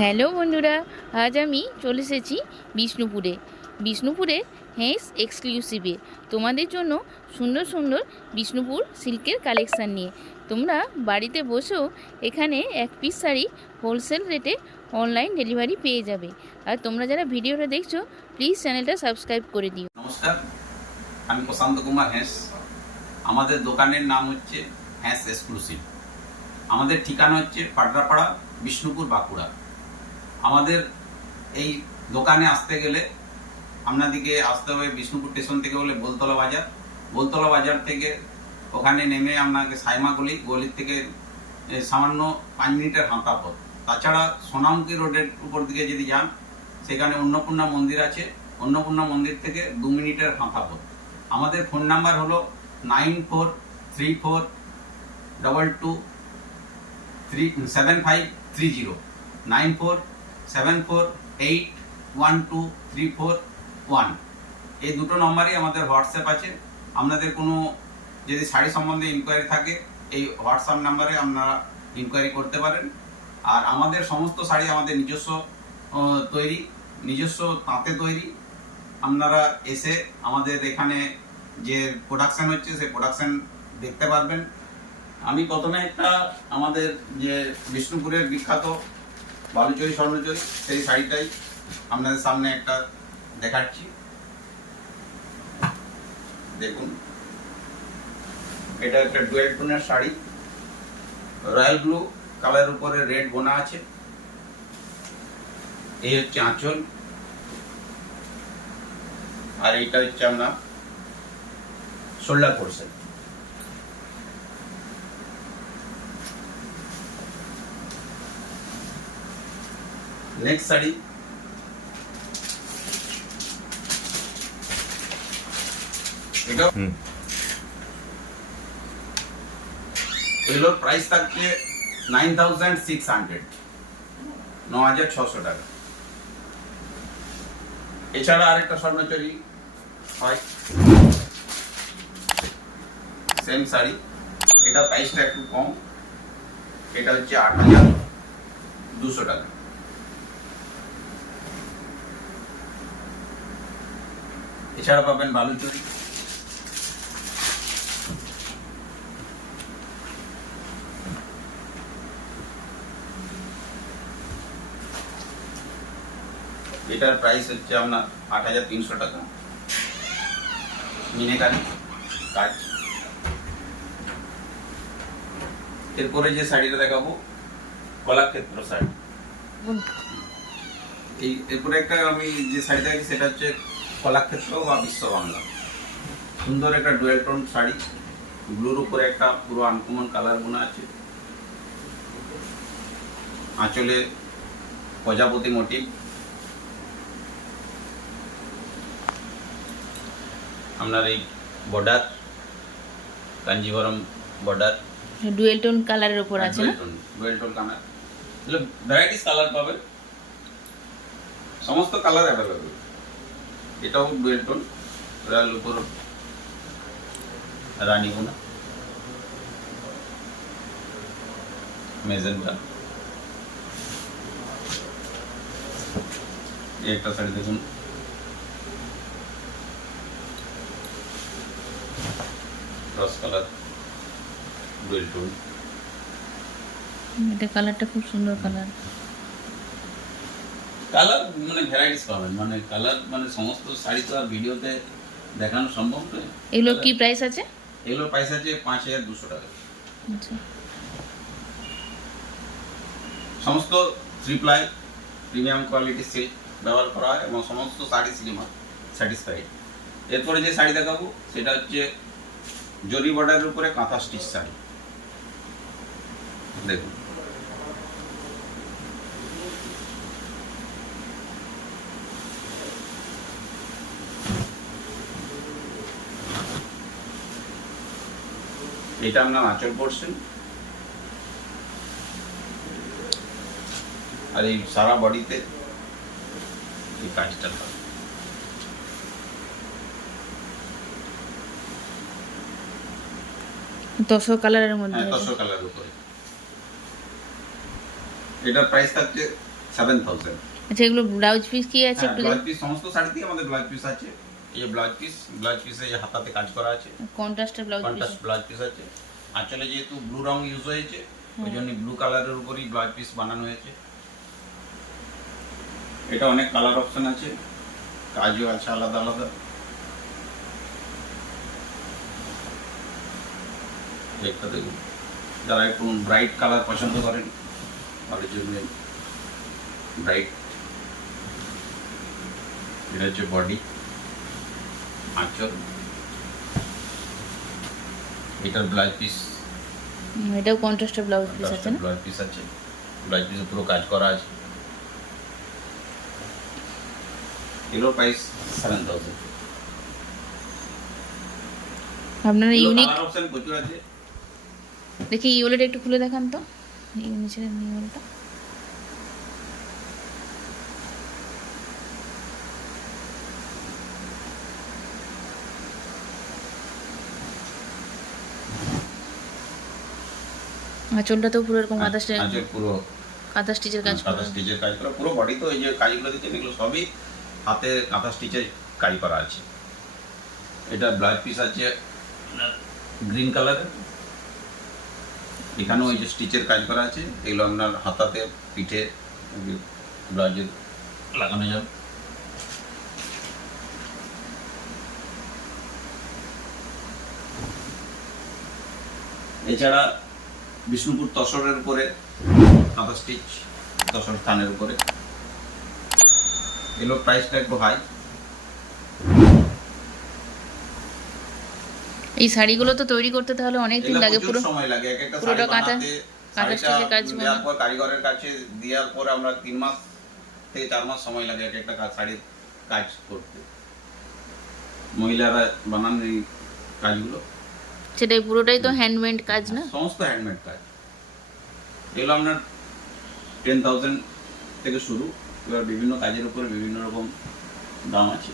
Hello বন্ধুরা, আজ আমি চলে এসেছি বিষ্ণুপুরে হেঁস এক্সক্লুসিভে তোমাদের জন্য সুন্দর সুন্দর বিষ্ণুপুর সিল্কের কালেকশান নিয়ে। তোমরা বাড়িতে বসেও এখানে এক পিস শাড়ি হোলসেল রেটে অনলাইন ডেলিভারি পেয়ে যাবে। আর তোমরা যারা ভিডিওটা দেখছো প্লিজ চ্যানেলটা সাবস্ক্রাইব করে দিও। নমস্কার, আমি প্রশান্ত কুমার হেঁস। আমাদের দোকানের নাম হচ্ছে হেঁস এক্সক্লুসিভ। আমাদের ঠিকানা হচ্ছে পাটরাপাড়া, বিষ্ণুপুর, বাঁকুড়া। আমাদের এই দোকানে আসতে গেলে আপনাদেরকে আসতে হবে বিষ্ণুপুর স্টেশন থেকে হলে বোলতলা বাজার থেকে ওখানে নেমে আপনাকে সাইমা গলির থেকে সামান্য 5 মিনিটের হাঁটা পথ। তাছাড়া সোনামুখী রোডের উপর দিকে যদি যান, সেখানে অন্নপূর্ণা মন্দির আছে। অন্নপূর্ণা মন্দির থেকে 2 মিনিটের হাঁটা পথ। আমাদের ফোন নাম্বার হলো 9434227530 9474812341। এই দুটো নম্বরই আমাদের হোয়াটসঅ্যাপ আছে। আপনাদের কোনো যদি শাড়ি সম্বন্ধে ইনকোয়ারি থাকে, এই হোয়াটসঅ্যাপ নাম্বারে আপনারা ইনকোয়ারি করতে পারেন। আর আমাদের সমস্ত শাড়ি আমাদের নিজস্ব তৈরি, নিজস্ব তাঁতে তৈরি। আপনারা এসে আমাদের এখানে যে প্রোডাকশন হচ্ছে সেই প্রোডাকশন দেখতে পারবেন। আমি প্রথমে একটা আমাদের যে বিষ্ণুপুরের বিখ্যাত বালুচরী স্বর্ণচরী সেই শাড়িটাই আপনাদের সামনে একটা দেখাচ্ছি। দেখুন, এটা একটা ডুয়েল টোনের শাড়ি, রয়্যাল ব্লু কালারের উপরে রেড বোনা আছে। এই হচ্ছে আঁচল, আর এইটা হচ্ছে আমরা শোল্ডার পোর্শন। নেক্সট শাড়ি, এটা এগুলোর প্রাইস থাকছে 9600, 9600 টাকা। এছাড়া আরেকটা স্বর্ণচরী হয়, সেম শাড়ি, এটা প্রাইসটা একটু কম, এটা হচ্ছে 8200 টাকা। এছাড়া পাবেন বালুচরী, এটার প্রাইস হচ্ছে আপনার 8300 টাকা, মিনেকারি কাজ। এরপরে যে শাড়িটা দেখাবো কলাক্ষেত্র শাড়ি। এরপরে একটা আমি যে শাড়ি দেখাচ্ছি সেটা হচ্ছে কলাক্ষেত্র বা বিশ্ব বাংলা। সুন্দর একটা ডুয়েল টোন শাড়ি, ব্লুর উপরে একটা পুরো আনকমন কালার বোনা আছে। আঁচলে প্রজাপতি মোটিভ, আপনার এই border Kanjivaram border, dual tone কালারের উপর আছে না? ডুয়েল টোন কালার, এগুলো ভ্যারাইটিস কালার পাবেন, সমস্ত কালার অ্যাভেলেবল। এটাও ডুয়েল টোন, রয়্যাল উপর রানী বোনা, মেজেন্টা। একটা শাড়ি দেখুন, রস কালার, ডুয়েল টোন। এটা কালারটা খুব সুন্দর কালার। কালার মানে ভ্যারাইটিস পাবেন, মানে কালার মানে সমস্ত শাড়ি তো আর ভিডিওতে দেখানো সম্ভব নয়। এগুলো কি প্রাইস আছে? এগুলোর প্রাইস আছে 5200 টাকা। আচ্ছা, সমস্ত 3 প্লাই প্রিমিয়াম কোয়ালিটি সিল্ক ব্যবহার করা হয় এবং সমস্ত শাড়ি সিনেমা স্যাটিসফাইড। এরপরে যে শাড়ি দেখাবো সেটা হচ্ছে জরি বর্ডারের উপরে কাঁথা স্টিচ শাড়ি। দেখুন, এটা আপনার আঁচল পোর্শন, আর এই সারা বডিতে এই কাজটা থাকে। তসর কালারের মধ্যে, তসর কালারের উপরে। এটার প্রাইস থাকছে 7000। আচ্ছা, এগুলো ব্লাউজ পিস কি আছে একটু ব্লাউজ পিস সমস্ত শাড়িতেই আমাদের ব্লাউজ পিস আছে। এই যে ব্লাউজ পিসে যে হাতাতে কাজ করা আছে, কন্ট্রাস্টের blouse piece. Contrast blouse piece আছে। আঁচলে যেহেতু ব্লু রং ইউজ হয়েছে, ওই জন্য ব্লু কালারের উপরই ব্লাউজ পিস বানানো হয়েছে। এটা অনেক কালার অপশন আছে, কাজও আছে আলাদা আলাদা। একটা দেখুন, যারা একটু ব্রাইট কালার পছন্দ করেন তাদের জন্য ব্রাইট। এটা হচ্ছে বডি, আঁচল, এটার ব্লাউজ পিস। এটাও কন্ট্রাস্টের ব্লাউজ পিস আছে না? ব্লাউজ পিস আছে, ব্লাউজ পিসে পুরো কাজ করা আছে। এগুলোর প্রাইস 7000। আপনারা ইউনিক কালার অপশন প্রচুর আছে। দেখি ইউলেটা একটু খুলে দেখান তো, এই নিচের ইউলটা। আঁচলটা তো পুরো এরকম আঁচল পুরো কাঁথা স্টিচের কাজ করা। কাঁথা স্টিচের কাজ করা, পুরো বডি তো এই যে কাজগুলো দিচ্ছেন এগুলো সবই হাতে কাঁথা স্টিচের কাজ করা আছে। এটা ব্লাউজ পিস আছে গ্রিন কালারের, এখানেও এই যে স্টিচের কাজ করা আছে। এগুলো আপনার হাতাতে পিঠে ব্লাউজে লাগানো যাবে। এছাড়া বিষ্ণুপুর তসরের উপরে কাঁথা স্টিচ, তসর স্থানের উপরে। এগুলো প্রাইসটা একটু হাই। এই শাড়িগুলো তো তৈরি করতে তাহলে অনেক দিন লাগে, পুরো সময় লাগে। এক একটা পুরোটা শাড়ি কাঁথা বানাতে স্টিচের কাজ দেওয়ার পর কারিগরের কাছে দেওয়ার পর আমরা 3 মাস থেকে 4 মাস সময় লাগে এক একটা শাড়ির কাজ করতে। মহিলারা বানান এই কাজগুলো, সেটাই পুরোটাই তো হ্যান্ডমেড কাজ না? সমস্ত হ্যান্ডমেড কাজ। এগুলো আপনার 10,000 থেকে শুরু। এবার বিভিন্ন কাজের উপরে বিভিন্ন রকম দাম আছে।